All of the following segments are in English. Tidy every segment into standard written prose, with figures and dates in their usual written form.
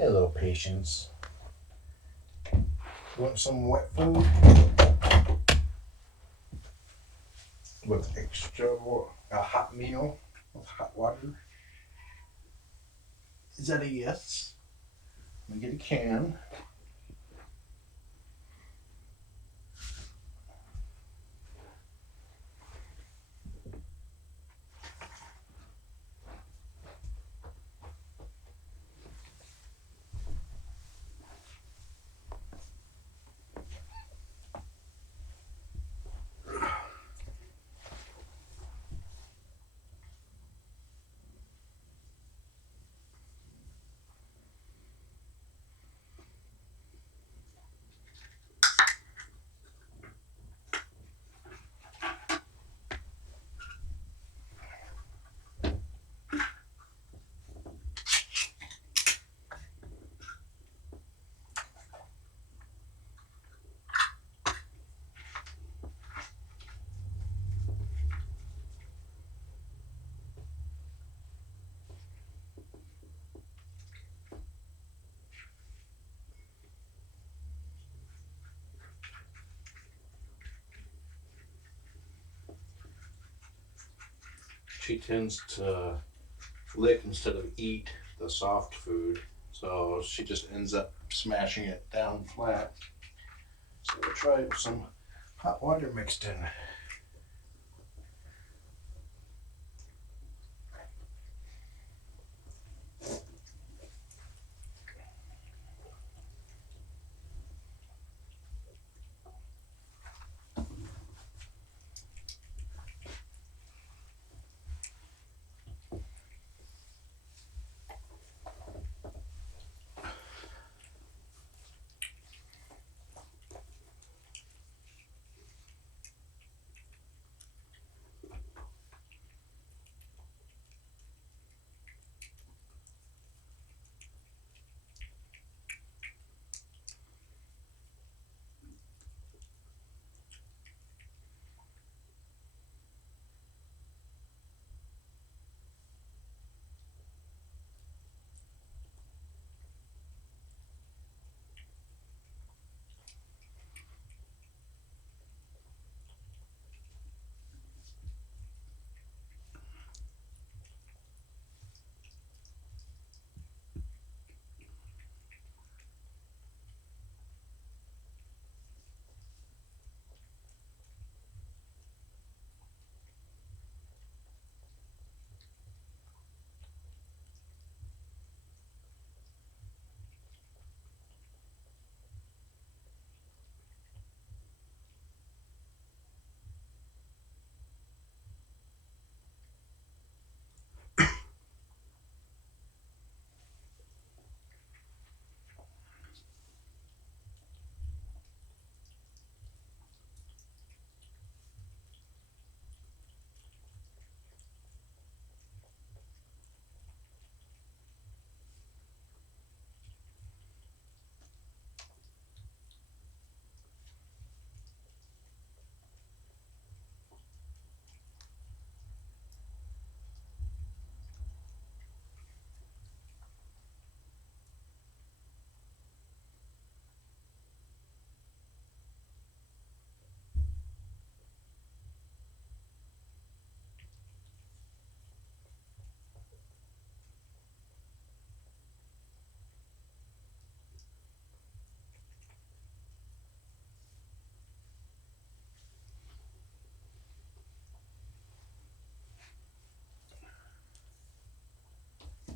Hey, little patience. Want some wet food with a hot meal with hot water? Is that a yes? Let me get a can. She tends to lick instead of eat the soft food, so she just ends up smashing it down flat. So we'll try it with some hot water mixed in.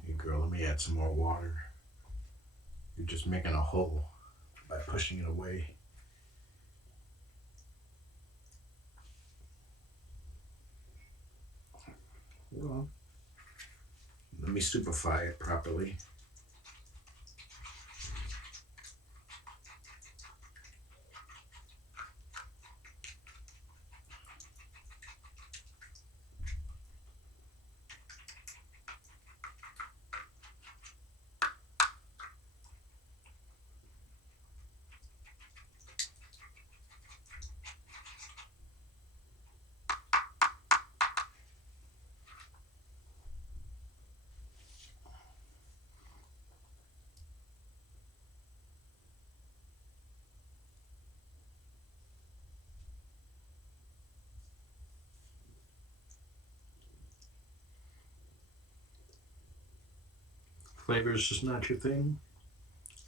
Hey girl, let me add some more water. You're just making a hole by pushing it away. Well, let me superfy it properly. Flavor is just not your thing.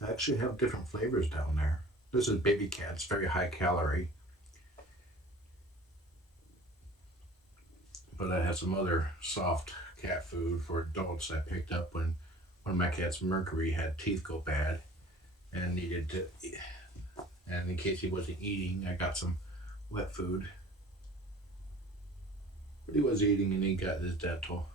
I actually have different flavors down there. This is baby cat. It's very high calorie. But I had some other soft cat food for adults I picked up when one of my cats, Mercury, had teeth go bad and needed to. And in case he wasn't eating, I got some wet food. But he was eating and he got his dental.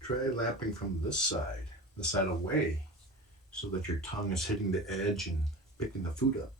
Try lapping from this side, the side away, so that your tongue is hitting the edge and picking the food up.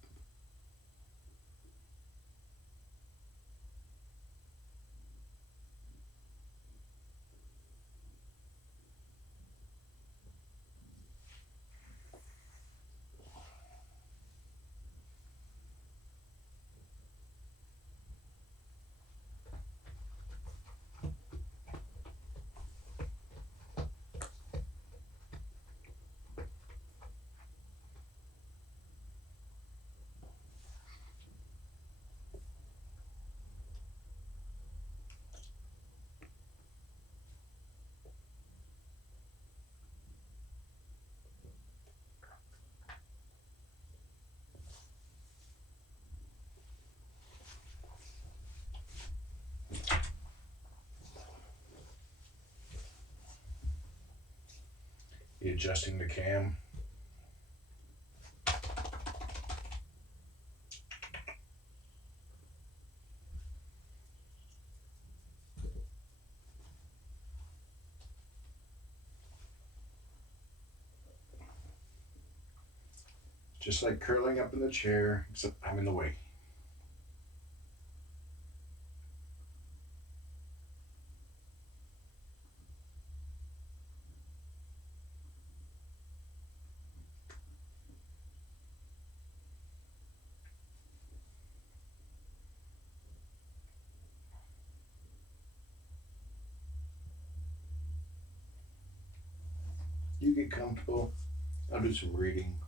You adjusting the cam. Just like curling up in the chair, except I'm in the way. You get comfortable. I'll do some reading.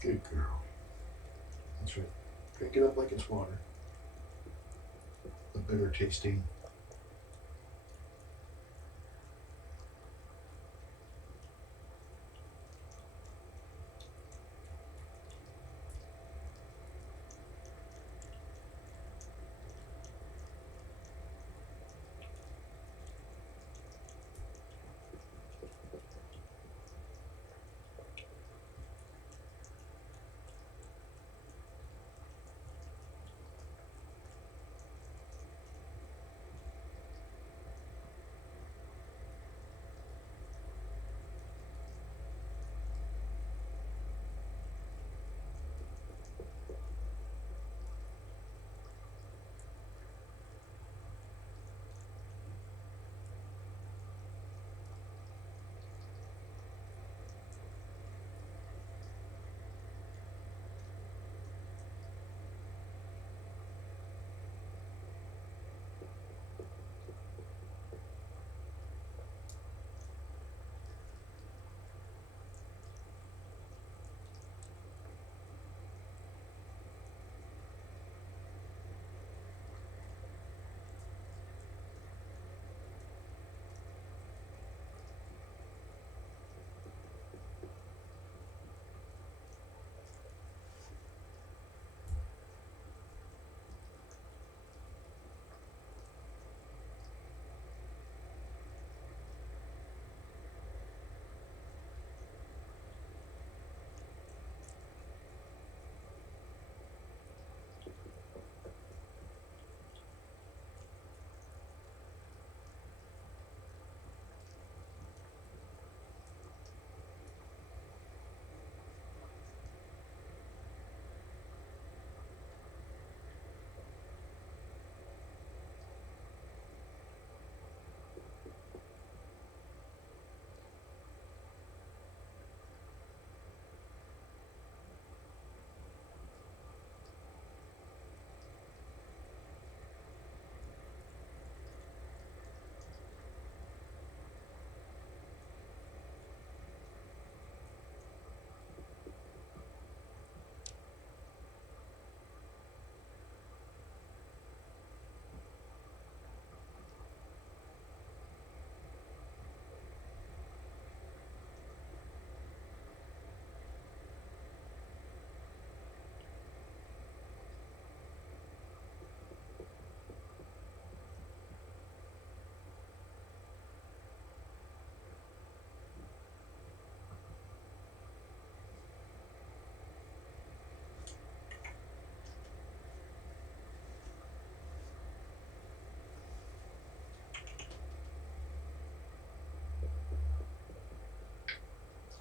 Good girl. That's right. Drink it up like it's water. The bitter tasting.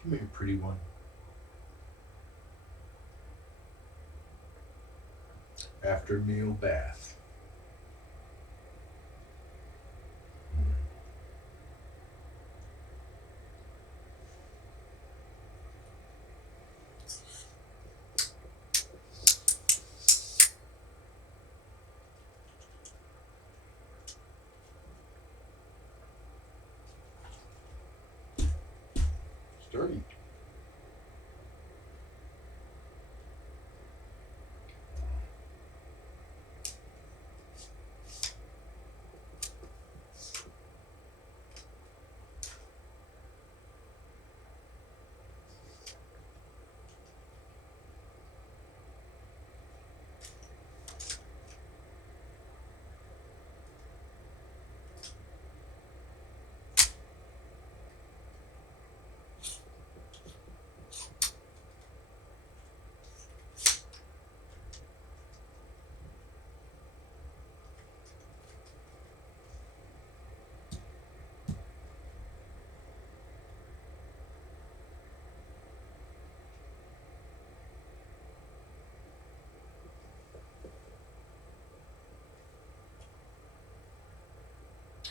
Make a pretty one. After meal bath. Sturdy.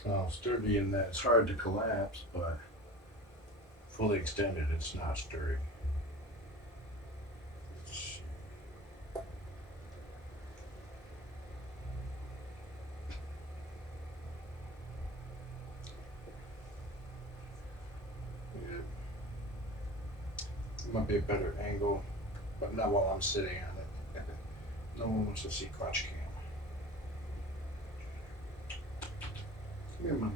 Well, sturdy in that it's hard to collapse, but fully extended, it's not sturdy. Yeah. Might be a better angle, but not while I'm sitting on it. No wants to see crotch cam. Come here, Mama.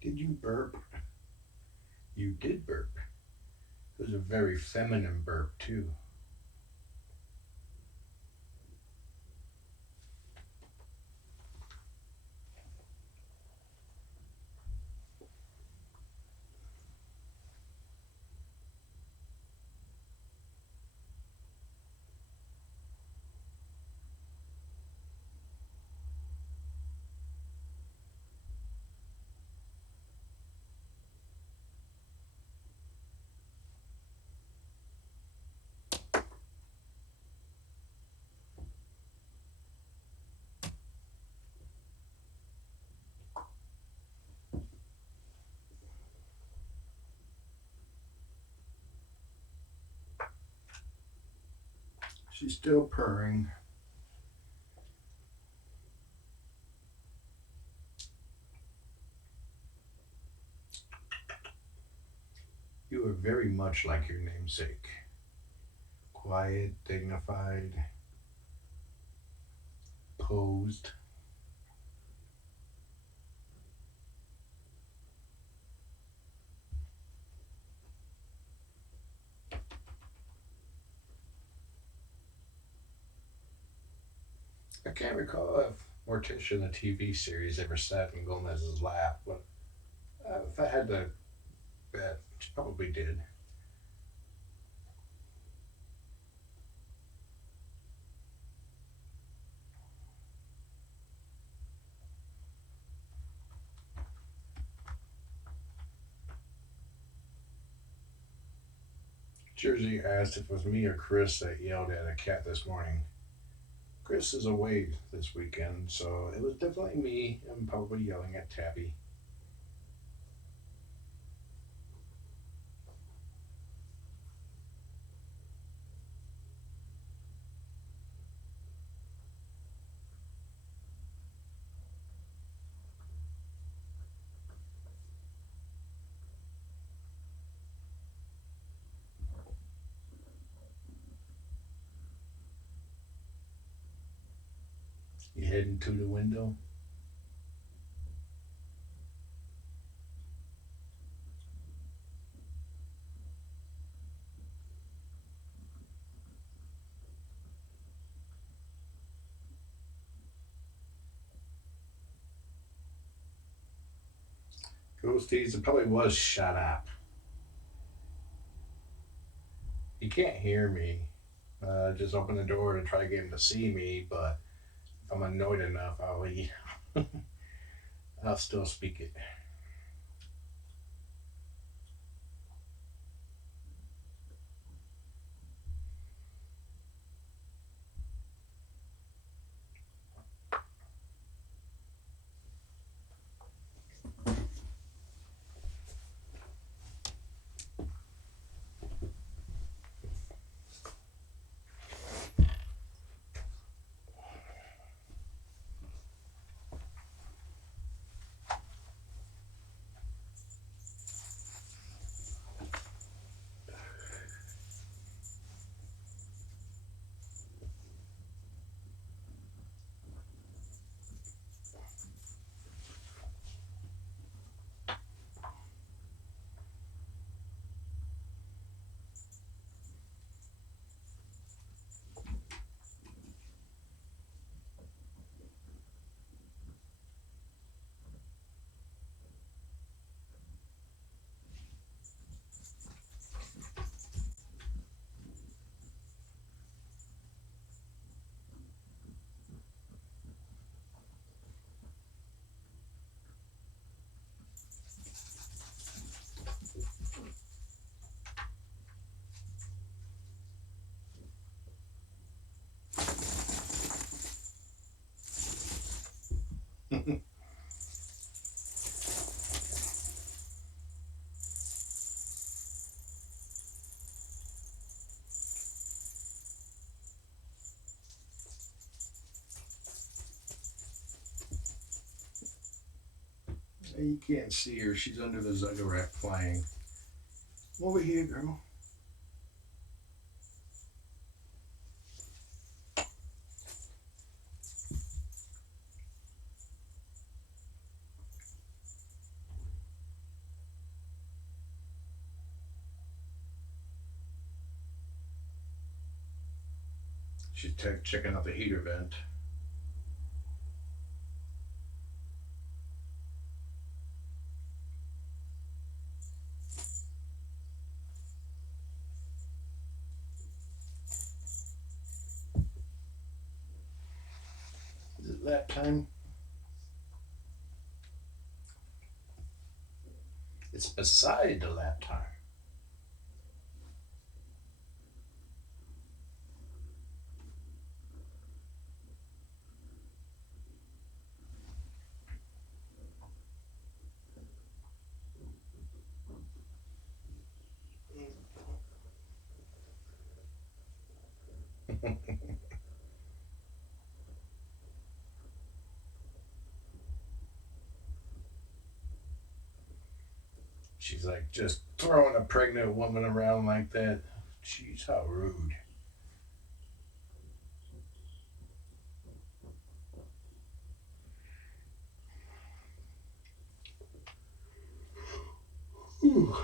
Did you burp? You did burp. It was a very feminine burp, too. She's still purring. You are very much like your namesake. Quiet, dignified, posed. I can't recall if Morticia in the TV series ever sat in Gomez's lap, but if I had to bet, she probably did. Jersey asked if it was me or Chris that yelled at a cat this morning. Chris is away this weekend, so it was definitely me and probably yelling at Tabby. You heading to the window? Ghosties, it probably was shut up. He can't hear me. Just open the door to try to get him to see me, but if I'm annoyed enough, I'll still speak it. You can't see her. She's under the Zuggarat playing. Over here, girl. She's checking out the heater vent. Is it lap time? It's beside the lap time. She's like just throwing a pregnant woman around like that. Jeez, how rude. Ooh.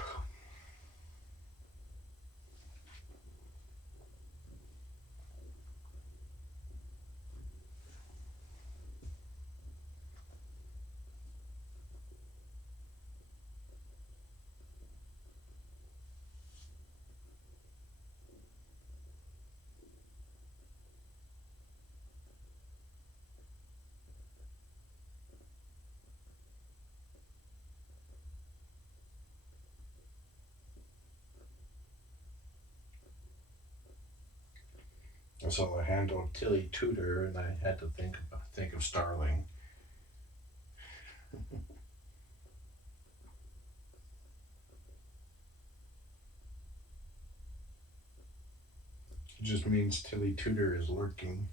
So I handled Tilly Tudor, and I had to think of Starling. It just means Tilly Tudor is lurking.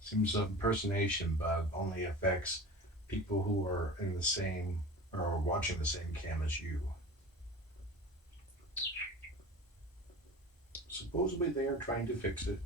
Seems the impersonation bug only affects people who are in the same or watching the same cam as you. Supposedly they are trying to fix it.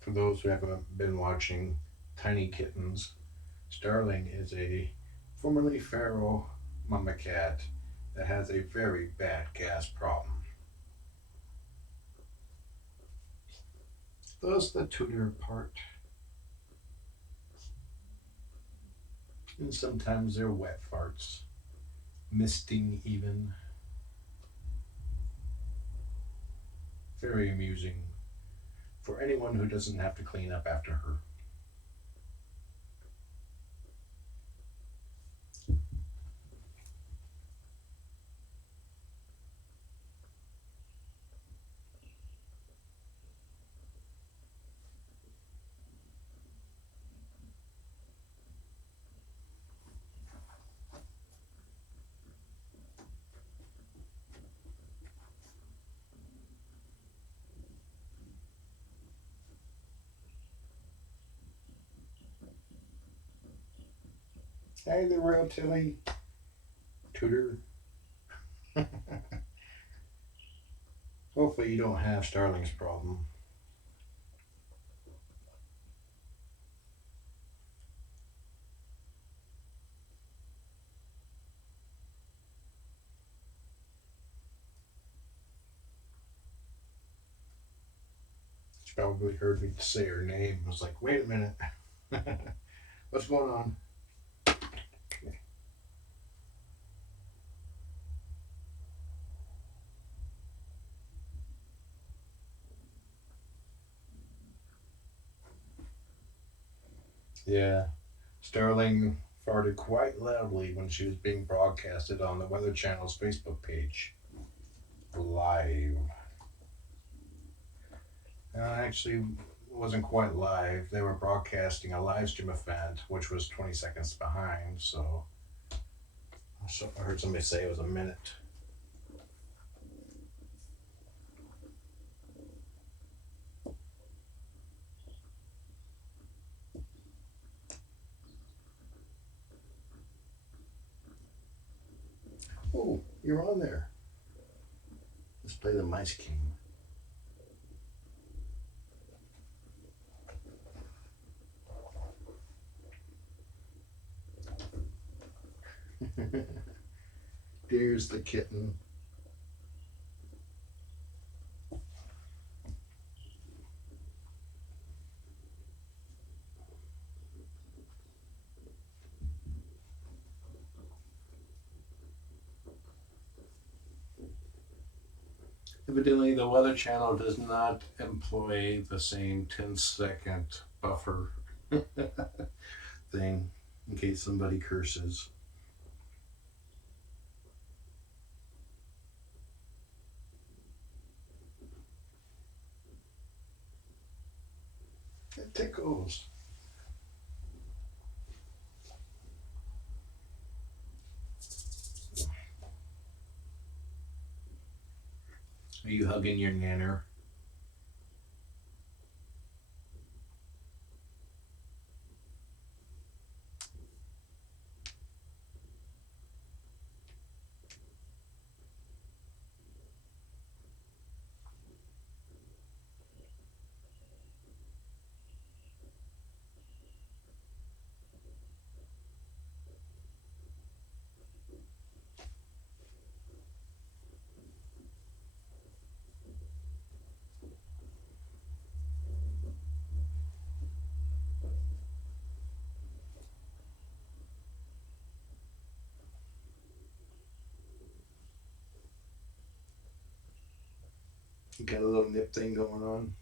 For those who haven't been watching Tiny Kittens, Starling is a formerly feral mama cat that has a very bad gas problem. Thus the Tudor part. And sometimes they're wet farts, misting even. Very amusing for anyone who doesn't have to clean up after her. Hey, the real Tilly Tudor. Hopefully you don't have Starling's problem. She probably heard me say her name. I was like, wait a minute. What's going on? Yeah. Starling farted quite loudly when she was being broadcasted on the Weather Channel's Facebook page. Live. Actually, wasn't quite live. They were broadcasting a live stream event, which was 20 seconds behind. So I heard somebody say it was a minute. Oh, you're on there. Let's play the Mice King. There's the kitten. Evidently, the Weather Channel does not employ the same 10-second buffer thing in case somebody curses. It tickles. Are you hugging your nanner? You got a little nip thing going on.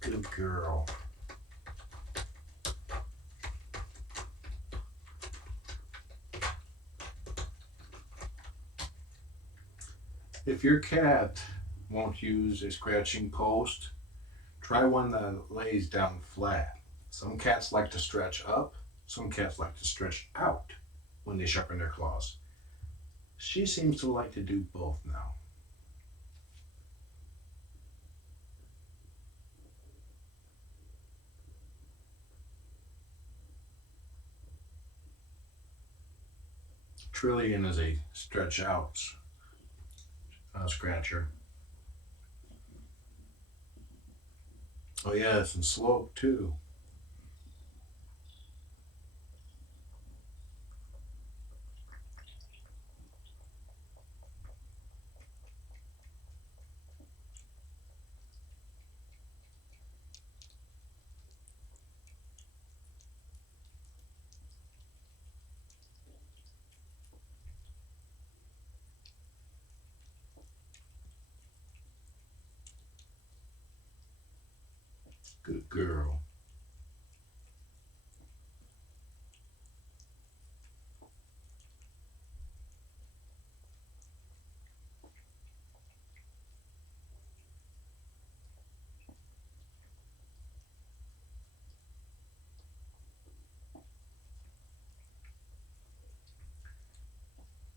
Good girl. If your cat won't use a scratching post, try one that lays down flat. Some cats like to stretch up, some cats like to stretch out when they sharpen their claws. She seems to like to do both now. Trillian is a stretch out scratcher. Oh yes, and slope too. Good girl.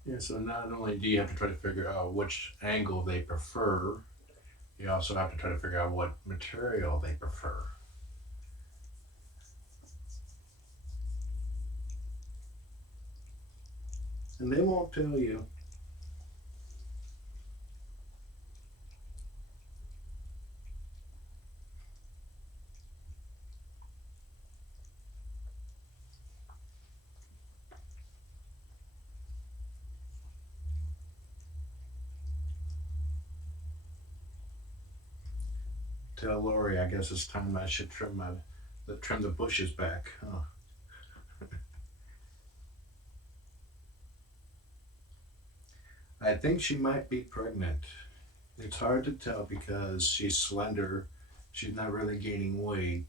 Yeah, so not only do you have to try to figure out which angle they prefer, you also have to try to figure out what material they prefer. And they won't tell you. Tell Lori, I guess it's time I should trim the bushes back. Huh? I I think she might be pregnant. It's hard to tell because she's slender. She's not really gaining weight,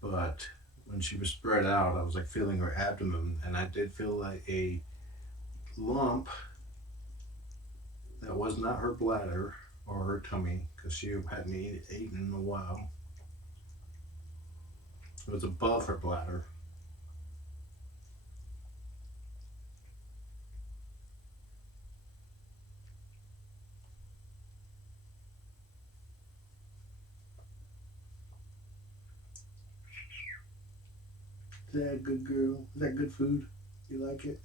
but when she was spread out, I was like feeling her abdomen, and I did feel like a lump that was not her bladder or her tummy because she hadn't eaten in a while. It was above her bladder. Is that a good girl? Is that good food? You like it?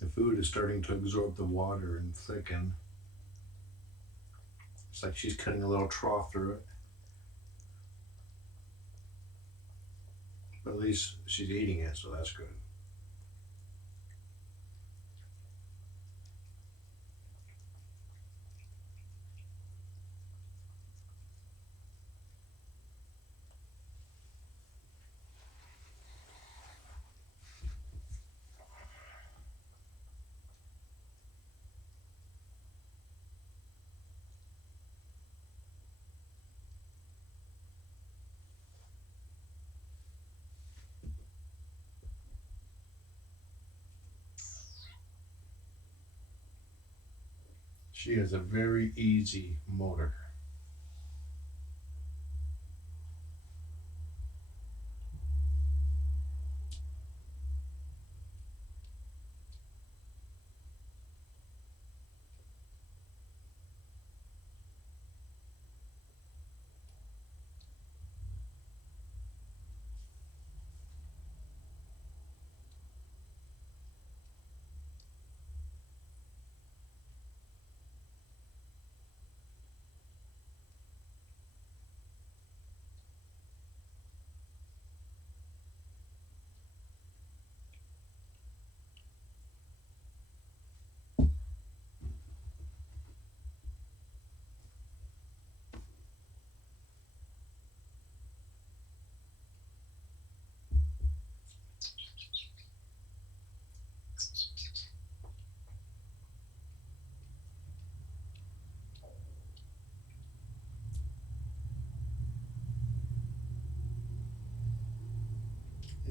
The food is starting to absorb the water and thicken. It's like she's cutting a little trough through it. But at least she's eating it, so that's good. She has a very easy motor.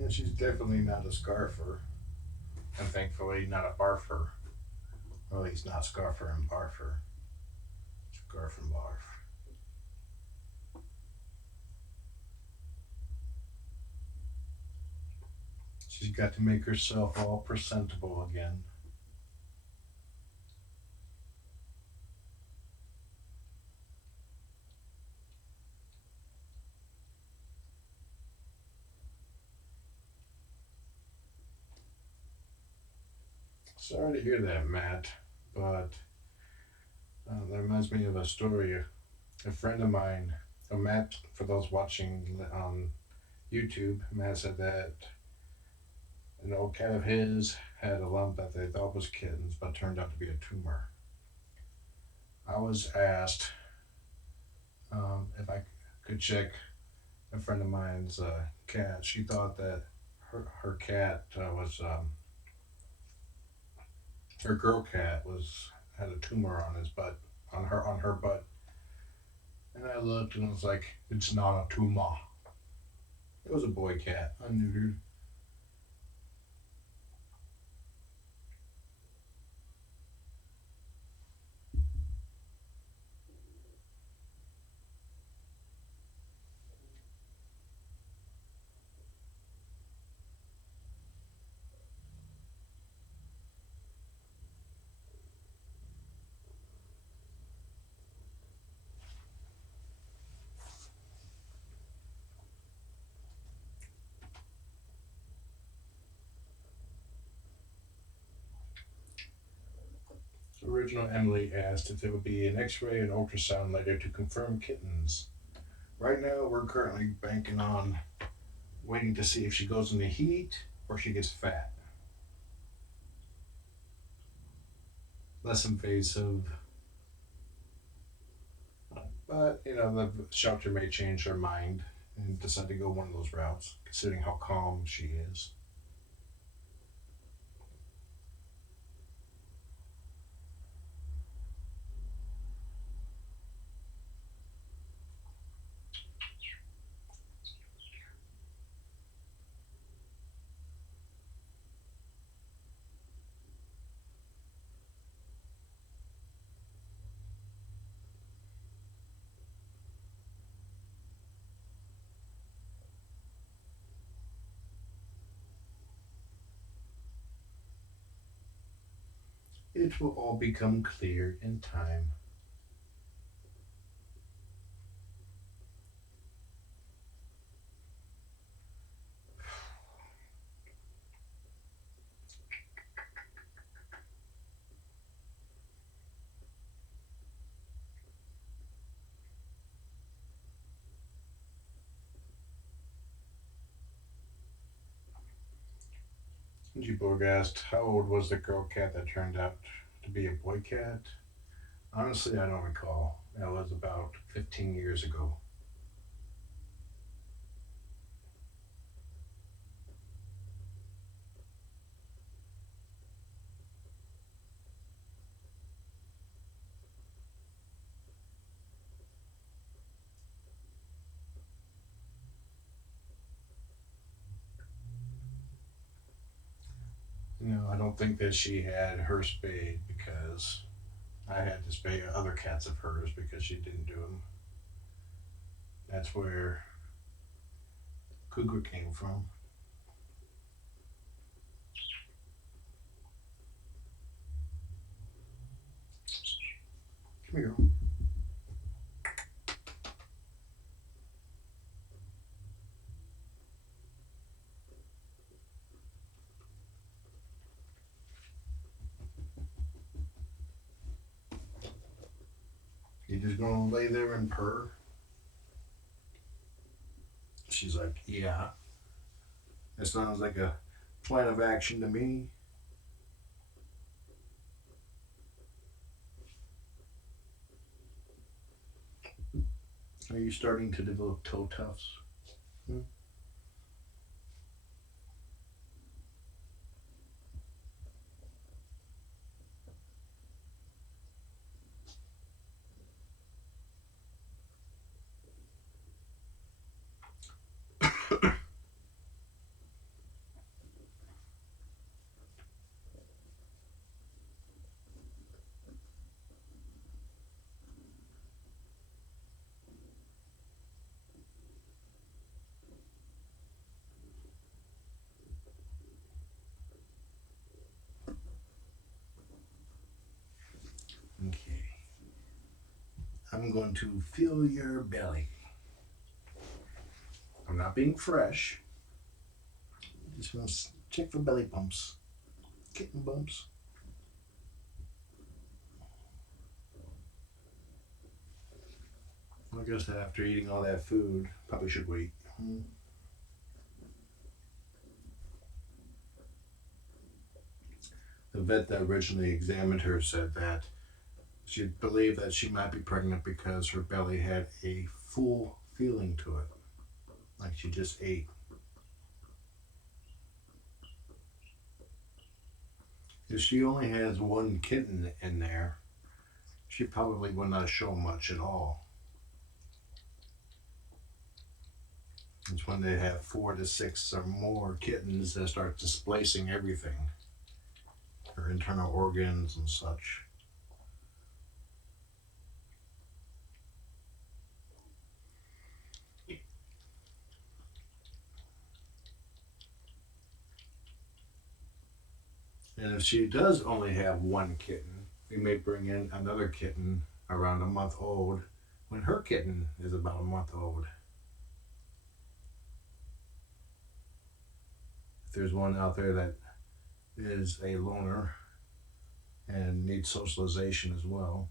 Yeah, she's definitely not a scarfer, and thankfully not a barfer. Or at least not scarfer and barfer. Scarf and barf. She's got to make herself all presentable again. Sorry to hear that, Matt, but that reminds me of a story. A friend of mine, Matt, for those watching on YouTube, Matt said that an old cat of his had a lump that they thought was kittens, but turned out to be a tumor. I was asked if I could check a friend of mine's cat. She thought that her cat was her girl cat was had a tumor on his butt, on her butt, and I looked and I was like, it's not a tumor. It was a boy cat, unneutered. Original Emily asked if there would be an X-ray and ultrasound later to confirm kittens. Right now, we're currently banking on waiting to see if she goes into heat or she gets fat. Less invasive, but the shelter may change their mind and decided to go one of those routes, considering how calm she is. It will all become clear in time. G-Borg asked, how old was the girl cat that turned out to be a boy cat? Honestly, I don't recall. That was about 15 years ago. I don't think that she had her spayed because I had to spay other cats of hers because she didn't do them. That's where Cougar came from. Come here. You just gonna lay there and purr? She's like, yeah. That sounds like a plan of action to me. Are you starting to develop toe tufts? Hmm? Okay. I'm going to feel your belly. I'm not being fresh. Just gonna check for belly bumps, kitten bumps. I guess after eating all that food, probably should wait. The vet that originally examined her said that she believed that she might be pregnant because her belly had a full feeling to it, like she just ate. If she only has one kitten in there, she probably will not show much at all. It's when they have 4 to 6 or more kittens that start displacing everything, her internal organs and such. And if she does only have one kitten, we may bring in another kitten around a month old when her kitten is about a month old. If there's one out there that is a loner and needs socialization as well.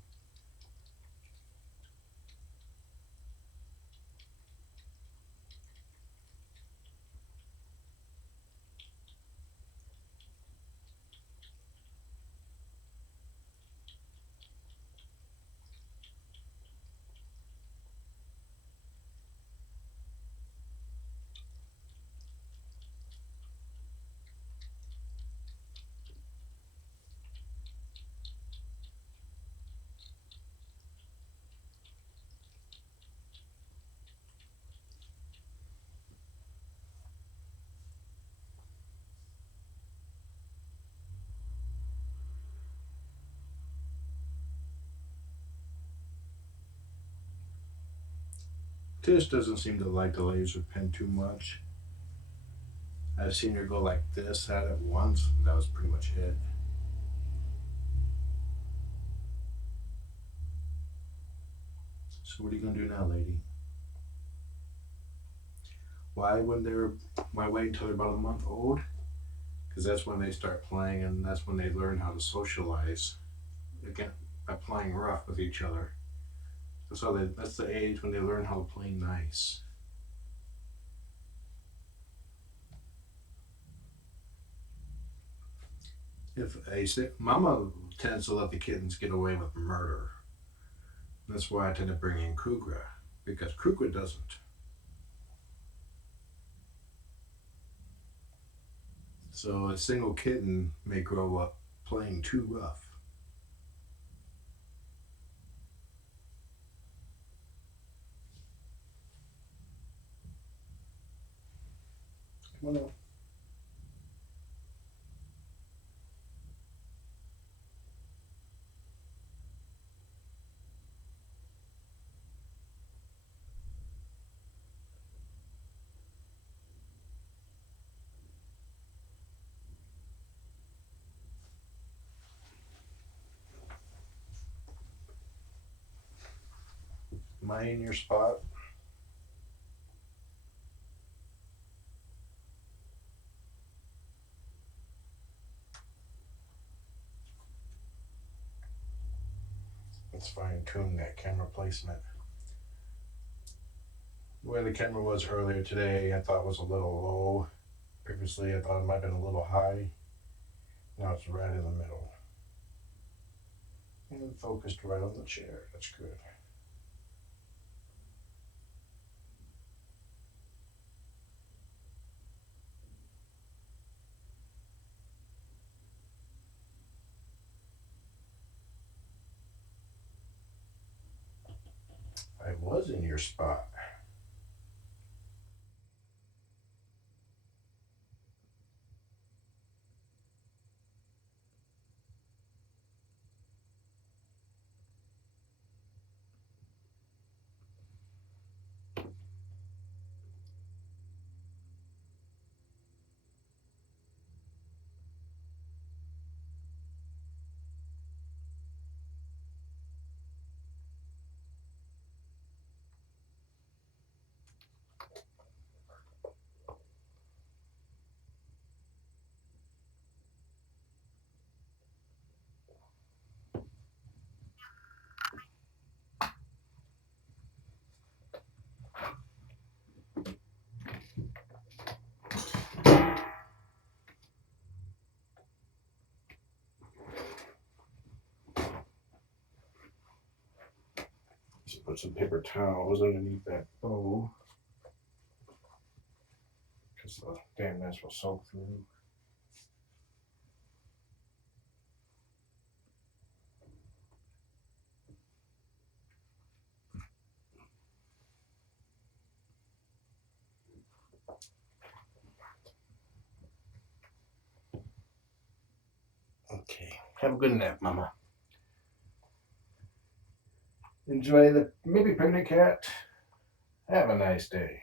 Tish doesn't seem to like the laser pen too much. I've seen her go like this at it once, and that was pretty much it. So what are you gonna do now, lady? Why when they're why wait until they're about a month old? Because that's when they start playing, and that's when they learn how to socialize. Again, by playing rough with each other. That's the age when they learn how to play nice. If a mama tends to let the kittens get away with murder, that's why I tend to bring in Kruger, because Kruger doesn't. So a single kitten may grow up playing too rough. Come on up. Am I in your spot? Let's fine tune that camera placement. The way the camera was earlier today, I thought was a little low. Previously, I thought it might have been a little high. Now it's right in the middle. And focused right on the chair. That's good. I was in your spot. Just put some paper towels underneath that bowl because the dampness will soak through. Okay. Have a good nap, Mama. Enjoy the maybe picnic cat. Have a nice day.